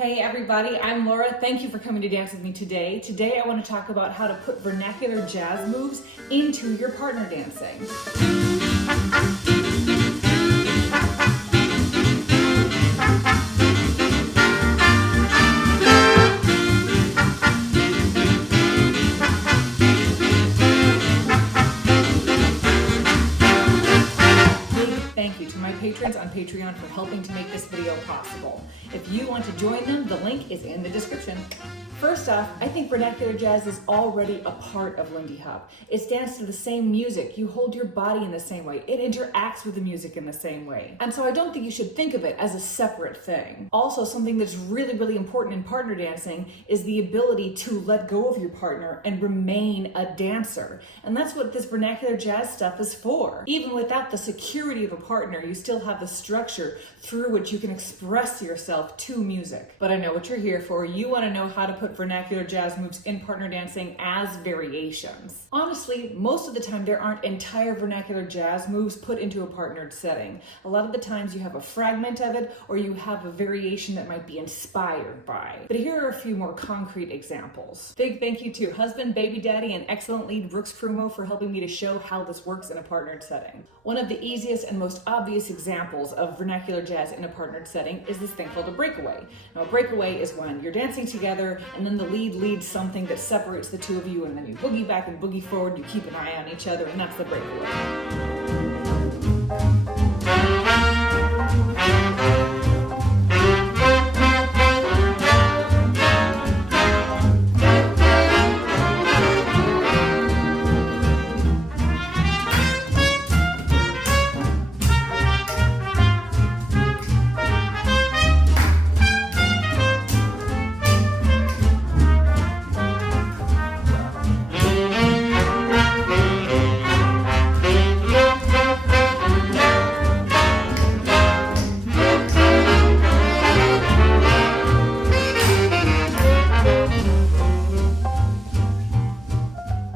Hey everybody, I'm Laura. Thank you for coming to dance with me today. Today I want to talk about how to put vernacular jazz moves into your partner dancing. Thank you to my patrons on Patreon for helping to make this video possible. If you want to join them, the link is in the description. First off, I think vernacular jazz is already a part of Lindy Hop. It's danced to the same music. You hold your body in the same way. It interacts with the music in the same way. And so I don't think you should think of it as a separate thing. Also, something that's really important in partner dancing is the ability to let go of your partner and remain a dancer. And that's what this vernacular jazz stuff is for. Even without the security of a partner, you still have the structure through which you can express yourself to music. But I know what you're here for. You want to know how to put vernacular jazz moves in partner dancing as variations. Honestly, most of the time there aren't entire vernacular jazz moves put into a partnered setting. A lot of the times you have a fragment of it or you have a variation that might be inspired by. But here are a few more concrete examples. Big thank you to husband, baby daddy, and excellent lead Brooks Prumo for helping me to show how this works in a partnered setting. One of the easiest and most obvious examples of vernacular jazz in a partnered setting is this thing called a breakaway. Now, a breakaway is when you're dancing together and then the lead leads something that separates the two of you, and then you boogie back and boogie forward, you keep an eye on each other, and that's the breakaway.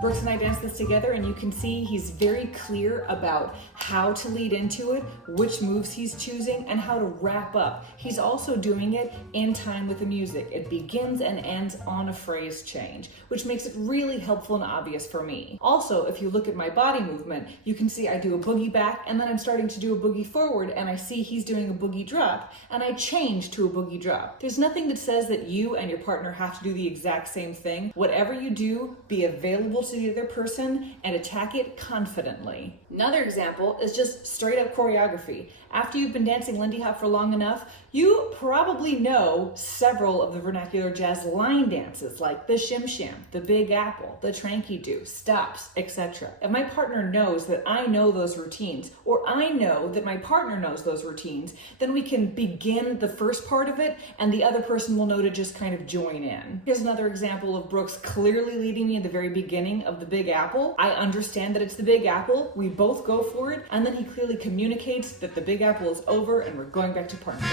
Brooks and I dance this together, and you can see he's very clear about how to lead into it, which moves he's choosing, and how to wrap up. He's also doing it in time with the music. It begins and ends on a phrase change, which makes it really helpful and obvious for me. Also, if you look at my body movement, you can see I do a boogie back, and then I'm starting to do a boogie forward, and I see he's doing a boogie drop, and I change to a boogie drop. There's nothing that says that you and your partner have to do the exact same thing. Whatever you do, be available to the other person and attack it confidently. Another example is just straight up choreography. After you've been dancing Lindy Hop for long enough, you probably know several of the vernacular jazz line dances like the shim sham, the big apple, the tranky do, stops, etc. If my partner knows that I know those routines, or I know that my partner knows those routines, then we can begin the first part of it and the other person will know to just kind of join in. Here's another example of Brooks clearly leading me in the very beginning of the big apple. I understand that it's the big apple, we both go for it, and then he clearly communicates that the big apple is over and we're going back to partner.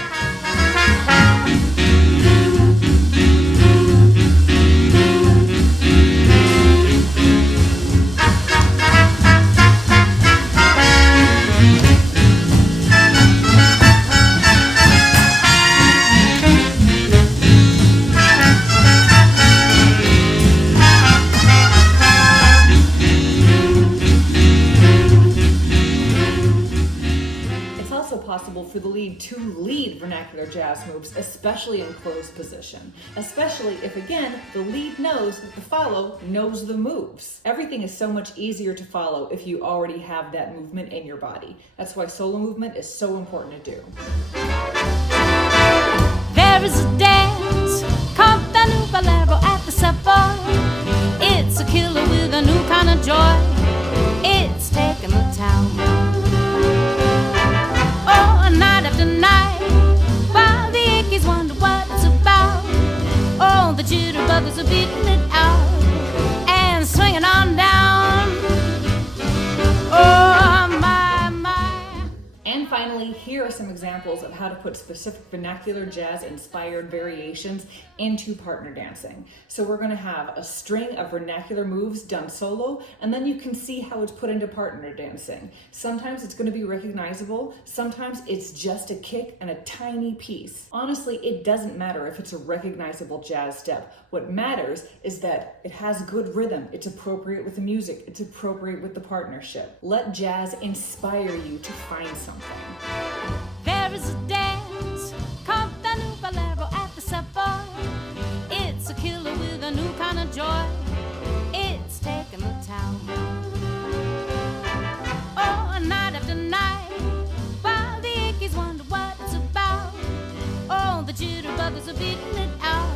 Possible for the lead to lead vernacular jazz moves, especially in closed position. Especially if, again, the lead knows that the follow knows the moves. Everything is so much easier to follow if you already have that movement in your body. That's why solo movement is so important to do. There is a dance called the new Bolero at the Savoy. It's a killer with a new kind of joy. It's taking the town. Night after night, while the Yankees wonder what it's about. Oh, the jitterbuggers are beating it out and swinging on down. Oh, my. And finally, here here are some examples of how to put specific vernacular jazz inspired variations into partner dancing. So we're going to have a string of vernacular moves done solo, and then you can see how it's put into partner dancing. Sometimes it's going to be recognizable, sometimes it's just a kick and a tiny piece. Honestly, it doesn't matter if it's a recognizable jazz step. What matters is that it has good rhythm, it's appropriate with the music, it's appropriate with the partnership. Let jazz inspire you to find something. There is a dance called the new Bolero at the Savoy. It's a killer with a new kind of joy. It's taking the town. Oh, night after night, while the Yankees wonder what it's about. Oh, the jitterbuggers are beating it out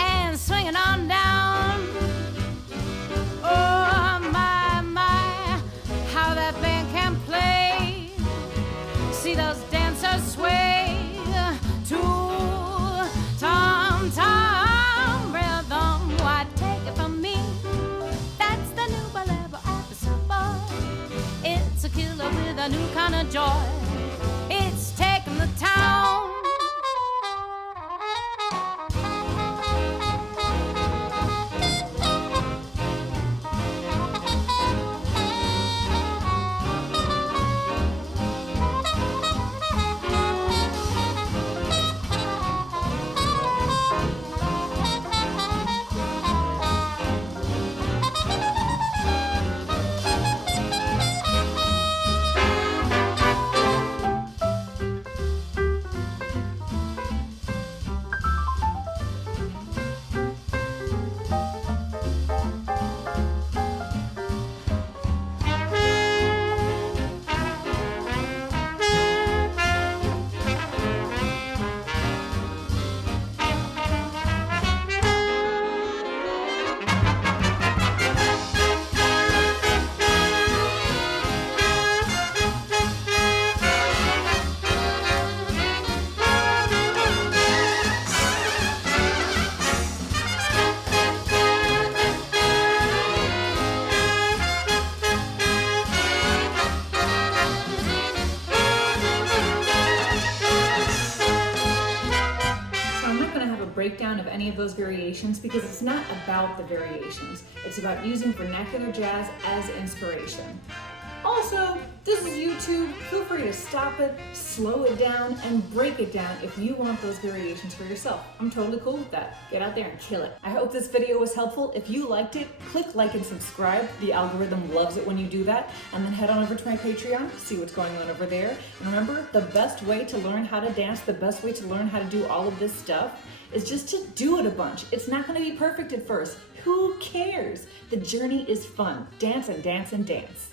and swinging on down. Oh, my, how that band can play. See those dancers sway to tom-tom rhythm. Why, take it from me, that's the new Bolero at the Savoy. It's a killer with a new kind of joy. It's taking the town. Breakdown of any of those variations because it's not about the variations. It's about using vernacular jazz as inspiration. Also, this is YouTube. Feel free to stop it, slow it down, and break it down if you want those variations for yourself. I'm totally cool with that. Get out there and kill it. I hope this video was helpful. If you liked it, click like and subscribe. The algorithm loves it when you do that. And then head on over to my Patreon, see what's going on over there. And remember, the best way to learn how to dance, the best way to learn how to do all of this stuff is just to do it a bunch. It's not going to be perfect at first. Who cares? The journey is fun. Dance and dance and dance.